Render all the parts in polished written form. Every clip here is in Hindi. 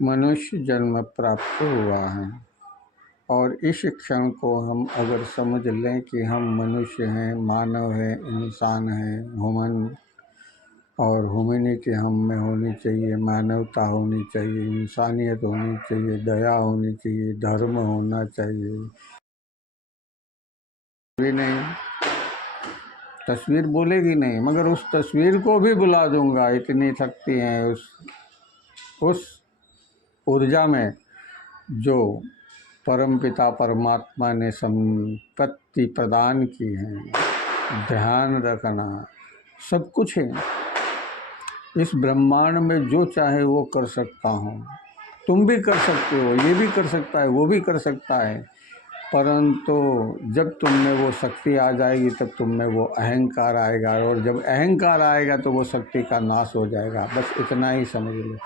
मनुष्य जन्म प्राप्त हुआ है और इस क्षण को हम अगर समझ लें कि हम मनुष्य हैं, मानव हैं, इंसान हैं, ह्यूमन, और ह्यूमैनिटी हम में होनी चाहिए, मानवता होनी चाहिए, इंसानियत होनी चाहिए, दया होनी चाहिए, धर्म होना चाहिए। भी नहीं, तस्वीर बोलेगी नहीं, मगर उस तस्वीर को भी बुला दूंगा, इतनी शक्ति है उस ऊर्जा में जो परमपिता परमात्मा ने संपत्ति प्रदान की है। ध्यान रखना, सब कुछ है इस ब्रह्मांड में, जो चाहे वो कर सकता हूँ। तुम भी कर सकते हो, ये भी कर सकता है, वो भी कर सकता है, परंतु जब तुम में वो शक्ति आ जाएगी तब तुम में वो अहंकार आएगा, और जब अहंकार आएगा तो वो शक्ति का नाश हो जाएगा। बस इतना ही समझ लो।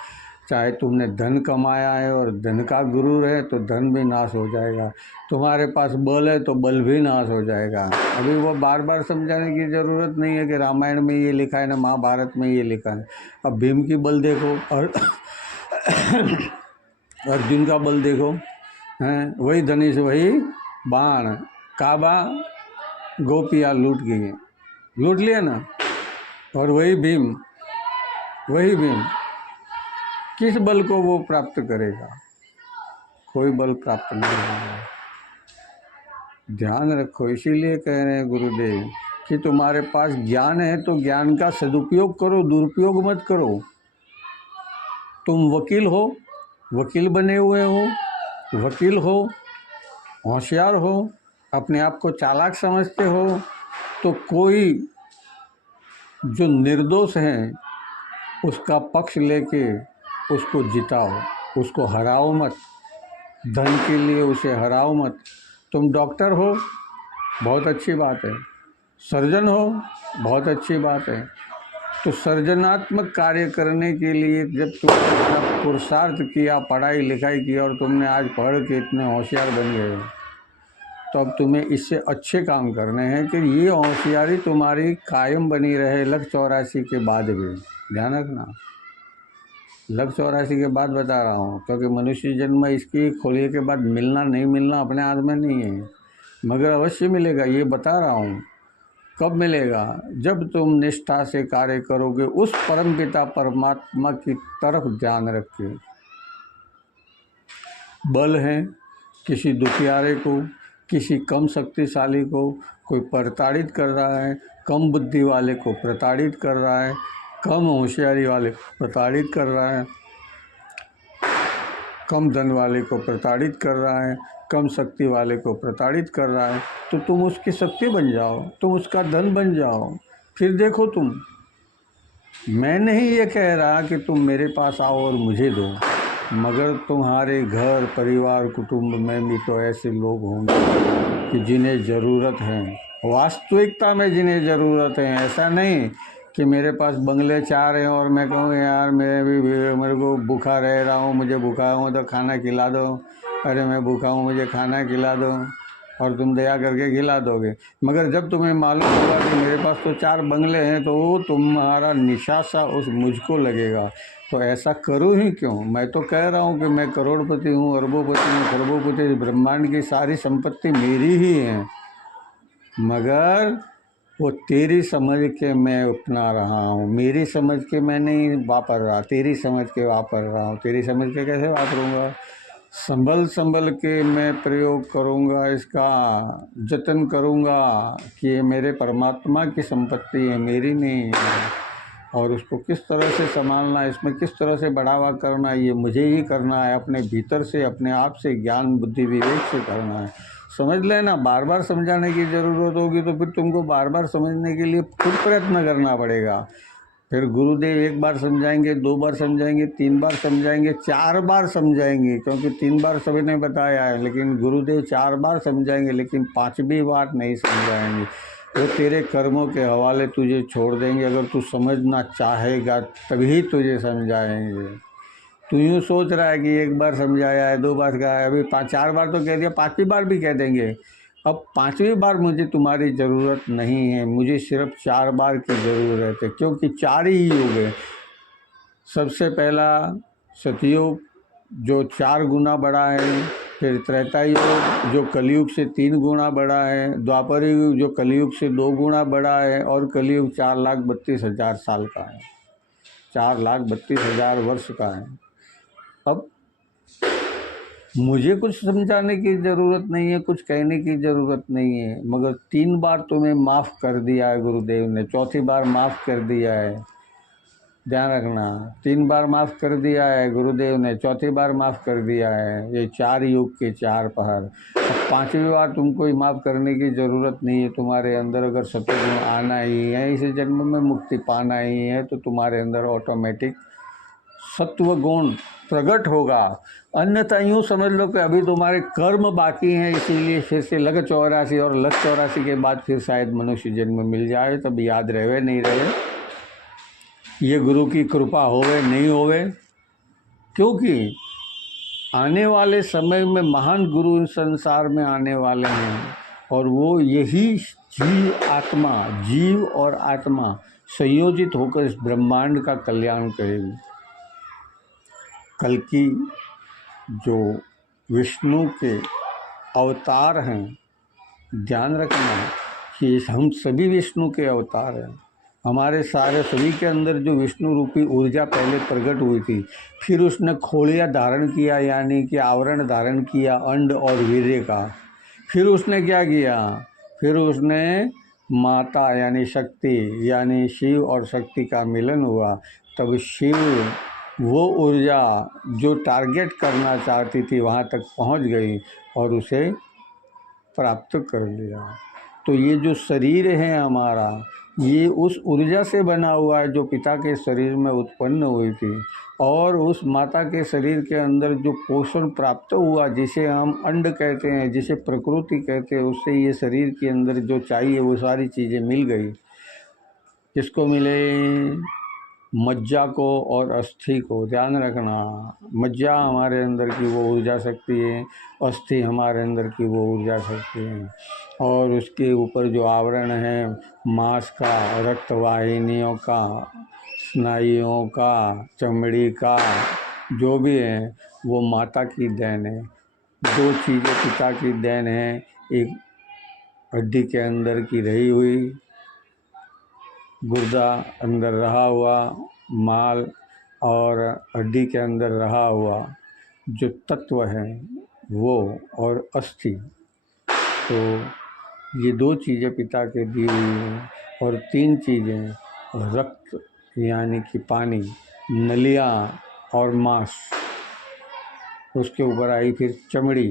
चाहे तुमने धन कमाया है और धन का गुरूर है तो धन भी नाश हो जाएगा, तुम्हारे पास बल है तो बल भी नाश हो जाएगा। अभी वो बार बार समझाने की ज़रूरत नहीं है कि रामायण में ये लिखा है ना महाभारत में ये लिखा है। अब भीम की बल देखो और अर्जुन का बल देखो, हैं वही धनुष, वही बाण, काबा गोपियाँ लूट गई, लूट लिया ना, और वही भीम किस बल को वो प्राप्त करेगा? कोई बल प्राप्त नहीं होगा। ध्यान रखो, इसीलिए कह रहे हैं गुरुदेव कि तुम्हारे पास ज्ञान है तो ज्ञान का सदुपयोग करो, दुरुपयोग मत करो। तुम वकील हो, वकील बने हुए हो, वकील हो, होशियार हो, अपने आप को चालाक समझते हो, तो कोई जो निर्दोष है उसका पक्ष लेके उसको जिताओ, उसको हराओ मत, धन के लिए उसे हराओ मत। तुम डॉक्टर हो, बहुत अच्छी बात है, सर्जन हो, बहुत अच्छी बात है, तो सर्जनात्मक कार्य करने के लिए जब तुमने अपना पुरुषार्थ किया, पढ़ाई लिखाई की और तुमने आज पढ़ के इतने होशियार बन गए, तो अब तुम्हें इससे अच्छे काम करने हैं कि ये होशियारी तुम्हारी कायम बनी रहे लख 84 के बाद भी। ध्यान रखना, लख 84 के बाद बता रहा हूँ, क्योंकि मनुष्य जन्म इसकी खोलिए के बाद मिलना नहीं मिलना अपने हाथ में नहीं है, मगर अवश्य मिलेगा। ये बता रहा हूँ कब मिलेगा, जब तुम निष्ठा से कार्य करोगे, उस परमपिता परमात्मा की तरफ ध्यान रख के। बल है, किसी दुखियारे को, किसी कम शक्तिशाली को कोई प्रताड़ित कर रहा है, कम बुद्धि वाले को प्रताड़ित कर रहा है, कम होशियारी वाले को प्रताड़ित कर रहा है, कम धन वाले को प्रताड़ित कर रहा है, कम शक्ति वाले को प्रताड़ित कर रहा है, तो तुम उसकी शक्ति बन जाओ, तुम उसका धन बन जाओ। फिर देखो तुम, मैं नहीं ये कह रहा कि तुम मेरे पास आओ और मुझे दो, मगर तुम्हारे घर परिवार कुटुंब में भी तो ऐसे लोग होंगे कि जिन्हें ज़रूरत है, वास्तविकता में जिन्हें ज़रूरत है। ऐसा नहीं कि मेरे पास बंगले 4 हैं और मैं कहूँ यार मेरे को भूखा रह रहा हूँ, मुझे भूखा हूँ तो खाना खिला दो, अरे मैं भूखा हूँ मुझे खाना खिला दो, और तुम दया करके खिला दोगे। मगर जब तुम्हें मालूम होगा कि मेरे पास तो 4 बंगले हैं, तो वो तुम्हारा निशासा उस मुझको लगेगा। तो ऐसा करूँ ही क्यों? मैं तो कह रहा हूँ कि मैं करोड़पति हूँ, अरबोपति हूँ, खरबोपति, ब्रह्मांड की सारी संपत्ति मेरी ही है, मगर वो तेरी समझ के मैं अपना रहा हूँ, मेरी समझ के मैं नहीं वापर रहा, तेरी समझ के वापर रहा हूँ। तेरी समझ के कैसे वापरूँगा? संभल के मैं प्रयोग करूँगा, इसका जतन करूँगा कि ये मेरे परमात्मा की संपत्ति है, मेरी नहीं है, और उसको किस तरह से संभालना, इसमें किस तरह से बढ़ावा करना, ये मुझे ही करना है, अपने भीतर से, अपने आप से, ज्ञान बुद्धि विवेक से करना है। समझ लेना, बार बार समझाने की ज़रूरत होगी तो फिर तुमको बार बार समझने के लिए खुद प्रयत्न करना पड़ेगा। फिर गुरुदेव 1 बार समझाएंगे, 2 बार समझाएंगे, 3 बार समझाएंगे, 4 बार समझाएंगे, क्योंकि 3 बार सभी ने बताया है, लेकिन गुरुदेव 4 बार समझाएंगे, लेकिन 5वीं बार नहीं समझाएंगे। वो तेरे कर्मों के हवाले तुझे छोड़ देंगे। अगर तू समझना चाहेगा तभी तुझे समझाएंगे। तू यूँ सोच रहा है कि 1 बार समझाया है, 2 बार कहा है, अभी 4 बार तो कह दिया, 5वीं बार भी कह देंगे। अब 5वीं बार मुझे तुम्हारी ज़रूरत नहीं है, मुझे सिर्फ 4 बार की ज़रूरत है, क्योंकि 4 ही युग है। सबसे पहला सतयुग, जो 4 गुना बड़ा है, फिर त्रेता युग जो कलयुग से 3 गुना बड़ा है, द्वापर युग जो कलयुग से 2 गुना बड़ा है, और कलयुग 4,32,000 साल का है, 4,32,000 वर्ष का है। अब मुझे कुछ समझाने की ज़रूरत नहीं है, कुछ कहने की ज़रूरत नहीं है, मगर 3 बार तुम्हें माफ़ कर दिया है गुरुदेव ने, चौथी बार माफ़ कर दिया है, ध्यान रखना। 3 बार माफ़ कर दिया है गुरुदेव ने, चौथी बार माफ़ कर दिया है। ये 4 युग के 4 पहर। अब 5वीं बार तुमको माफ़ करने की ज़रूरत नहीं है। तुम्हारे अंदर अगर सत्वगुण आना ही है, इस जन्म में मुक्ति पाना ही है, तो तुम्हारे अंदर ऑटोमेटिक सत्वगुण प्रकट होगा। अन्यथा यूँ समझ लो कि अभी तुम्हारे कर्म बाकी हैं, इसीलिए फिर से लग 84 और लग 84 के बाद फिर शायद मनुष्य जन्म मिल जाए, तब याद रहे नहीं रहे, ये गुरु की कृपा होवे नहीं होवे। क्योंकि आने वाले समय में महान गुरु इस संसार में आने वाले हैं, और वो यही जीव और आत्मा संयोजित होकर इस ब्रह्मांड का कल्याण करेगी। कल की जो विष्णु के अवतार हैं, ध्यान रखना कि हम सभी विष्णु के अवतार हैं। हमारे सारे सभी के अंदर जो विष्णु रूपी ऊर्जा पहले प्रकट हुई थी, फिर उसने खोलिया धारण किया, यानी कि आवरण धारण किया अंड और वीर्य का। फिर उसने क्या किया, फिर उसने माता यानी शक्ति यानी शिव और शक्ति का मिलन हुआ। तब शिव वो ऊर्जा जो टारगेट करना चाहती थी वहाँ तक पहुँच गई और उसे प्राप्त कर लिया। तो ये जो शरीर है हमारा, ये उस ऊर्जा से बना हुआ है जो पिता के शरीर में उत्पन्न हुई थी, और उस माता के शरीर के अंदर जो पोषण प्राप्त हुआ, जिसे हम अंड कहते हैं, जिसे प्रकृति कहते हैं, उससे ये शरीर के अंदर जो चाहिए वो सारी चीज़ें मिल गई। किसको मिले? मज्जा को और अस्थि को। ध्यान रखना, मज्जा हमारे अंदर की वो ऊर्जा शक्ति है, अस्थि हमारे अंदर की वो ऊर्जा शक्ति है, और उसके ऊपर जो आवरण है मांस का, रक्त वाहिनियों का, स्नायुओं का, चमड़ी का, जो भी है वो माता की देन है। 2 चीज़ें पिता की देन है, एक हड्डी के अंदर की रही हुई गुर्दा, अंदर रहा हुआ माल, और हड्डी के अंदर रहा हुआ जो तत्व है वो, और अस्थि। तो ये 2 चीज़ें पिता के दी हुई हैं, और 3 चीज़ें रक्त यानी कि पानी, नलियाँ और मांस, उसके ऊपर आई फिर चमड़ी।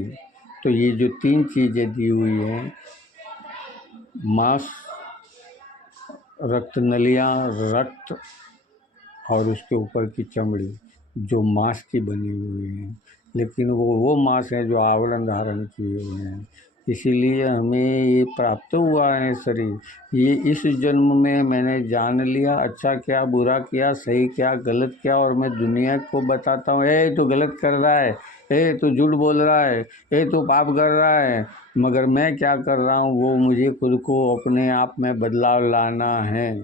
तो ये जो 3 चीज़ें दी हुई हैं, मांस, रक्त नलियाँ, रक्त, और उसके ऊपर की चमड़ी जो मांस की बनी हुई है, लेकिन वो मांस है जो आवरण धारण किए हुए हैं। इसीलिए हमें ये प्राप्त हुआ है शरीर। ये इस जन्म में मैंने जान लिया, अच्छा क्या बुरा क्या, सही क्या गलत क्या, और मैं दुनिया को बताता हूँ, ए तो गलत कर रहा है, ए तो झूठ बोल रहा है, ए तो पाप कर रहा है। मगर मैं क्या कर रहा हूँ, वो मुझे खुद को अपने आप में बदलाव लाना है।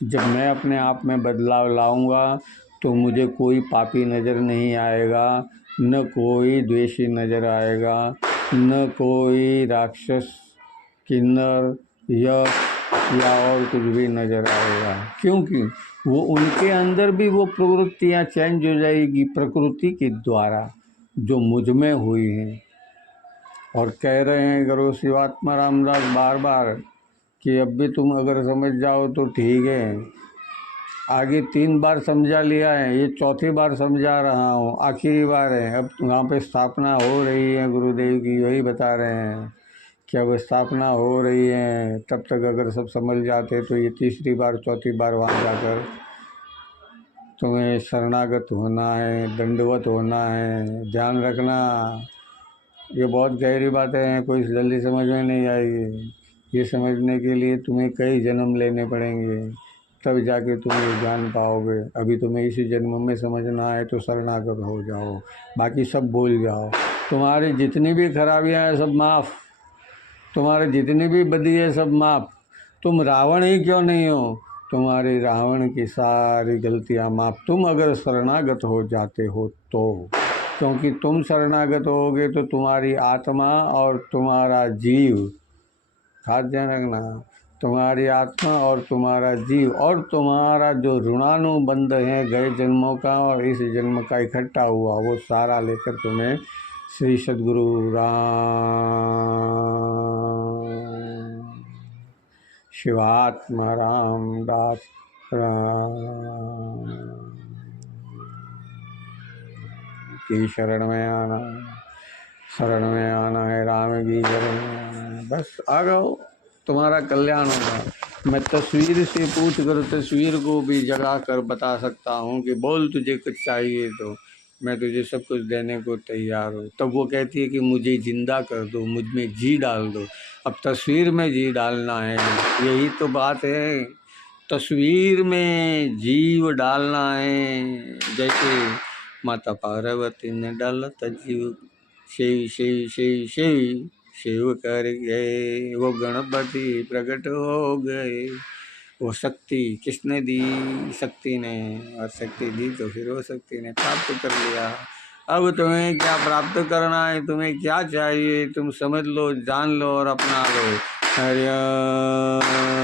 जब मैं अपने आप में बदलाव लाऊंगा तो मुझे कोई पापी नज़र नहीं आएगा, न कोई द्वेषी नज़र आएगा, न कोई राक्षस, किन्नर, यक्ष या और कुछ भी नज़र आएगा। क्योंकि वो उनके अंदर भी वो प्रवृत्तियाँ चेंज हो जाएगी प्रकृति के द्वारा जो मुझ में हुई हैं। और कह रहे हैं गुरु शिवात्मा रामदास बार बार कि अब भी तुम अगर समझ जाओ तो ठीक है, आगे 3 बार समझा लिया है, ये चौथी बार समझा रहा हूँ, आखिरी बार है। अब वहाँ पे स्थापना हो रही है गुरुदेव की, वही बता रहे हैं कि अब स्थापना हो रही है। तब तक अगर सब समझ जाते तो ये तीसरी बार चौथी बार वहाँ जाकर तुम्हें शरणागत होना है, दंडवत होना है। ध्यान रखना, ये बहुत गहरी बातें हैं, कोई जल्दी समझ में नहीं आएगी। ये समझने के लिए तुम्हें कई जन्म लेने पड़ेंगे, तब जाके तुम ये जान पाओगे। अभी तुम्हें इसी जन्म में समझना है तो शरणागत हो जाओ, बाकी सब भूल जाओ। तुम्हारी जितनी भी खराबियां हैं सब माफ़, तुम्हारे जितनी भी बदी है सब माफ़। तुम रावण ही क्यों नहीं हो, तुम्हारी रावण की सारी गलतियां माफ़, तुम अगर शरणागत हो जाते हो तो। क्योंकि तुम शरणागत होगे तो तुम्हारी आत्मा और तुम्हारा जीव, खास ध्यान रखना, तुम्हारी आत्मा और तुम्हारा जीव और तुम्हारा जो ऋणानुबंध है गए जन्मों का और इस जन्म का इकट्ठा हुआ, वो सारा लेकर तुम्हें श्री सद्गुरु राम शिवात्मा रामदास राम की शरण में आना, शरण में आना है, राम की शरण में आना है। बस आ जाओ, तुम्हारा कल्याण होगा। मैं तस्वीर से पूछ कर तस्वीर को भी जगा कर बता सकता हूँ कि बोल तुझे कुछ चाहिए तो मैं तुझे सब कुछ देने को तैयार हूँ। तब वो कहती है कि मुझे जिंदा कर दो, मुझ में जी डाल दो। अब तस्वीर में जी डालना है, यही तो बात है, तस्वीर में जीव डालना है। जैसे माता पार्वती ने डाला था जीव, शिव शिव शिव शिव शिव कर गए, वो गणपति प्रकट हो गए। वो शक्ति किसने दी? शक्ति ने, और शक्ति दी तो फिर वो शक्ति ने प्राप्त कर लिया। अब तुम्हें क्या प्राप्त करना है, तुम्हें क्या चाहिए, तुम समझ लो, जान लो और अपना लो। हरिओम।